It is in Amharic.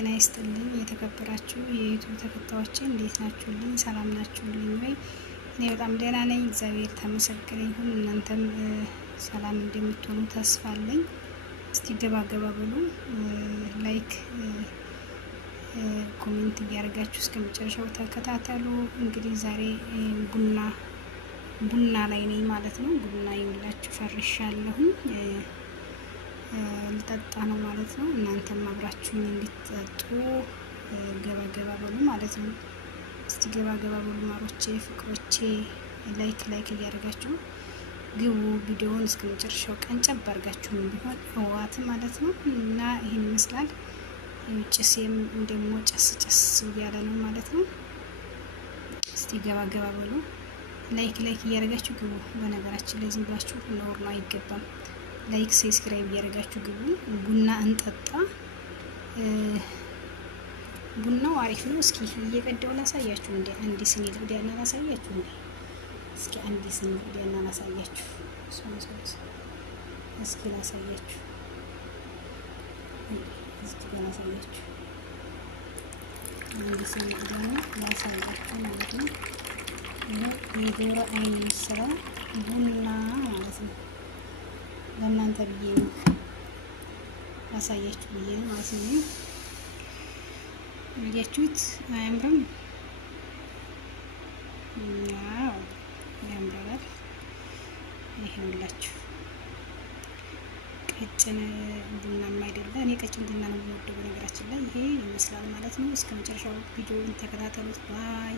ጤና ይስጥልኝ የተከበራችሁ የዩቲዩብ ተከታዮቼ እንዴት ናችሁልኝ? ሰላም ናችሁልኝ ወይ? እኔ በጣም ደህና ነኝ፣ እግዚአብሔር ተመሰገነ ይሁን። እናንተም ሰላም እንደምትሆኑ ተስፋ አለኝ። እስቲ ገባ ገባ በሉ፣ ላይክ ኮሜንት እያደረጋችሁ እስከ መጨረሻው ተከታተሉ። እንግዲህ ዛሬ ቡና ላይ ነኝ ማለት ነው። ቡና ይውላችሁ ፈርሻለሁኝ ልጠጣ ነው ማለት ነው። እናንተም አብራችሁኝ እንድትጠጡ ገባ ገባ በሉ ማለት ነው። እስቲ ገባ ገባ በሉ ማሮቼ፣ ፍቅሮቼ፣ ላይክ እያደረጋችሁ ግቡ። ቪዲዮውን እስከ መጨረሻው ቀንጨብ አድርጋችሁ ቢሆን ህዋት ማለት ነው። እና ይህን ይመስላል። ጭሴም ደግሞ ጨስ እያለ ነው ማለት ነው። እስቲ ገባ ገባ በሉ ላይክ እያደረጋችሁ ግቡ። በነገራችን ላይ ዝም ብላችሁ ኖር ነው አይገባም። ላይክ ሰብስክራይብ እያደረጋችሁ ግቡ። ቡና እንጠጣ። ቡናው አሪፍ ነው። እስኪ እየቀዳው ላሳያችሁ። እንደ አንድ ስኒ ልቅዳና ላሳያችሁ። እንደ እስኪ አንድ ስኒ ልቅዳና ላሳያችሁ። እስኪ ላሳያችሁ። እስኪ ላሳያችሁ። አንድ ስኒ ልቅዳና ላሳያችሁ ማለት ነው። የዶሮ አይን ምስራ ቡና ማለት ነው። ለእናንተ ብዬ ነው አሳያችሁ ብዬ ነው ማለት ነው። አያችሁት? አያምርም? አዎ ያምራል። ይሄውላችሁ ቀጭን ቡናም አይደለ። እኔ ቀጭን ቡና ነው የምወደው በነገራችን ላይ። ይሄ ይመስላል ማለት ነው። እስከ መጨረሻው ቪዲዮውን ተከታተሉት። ባይ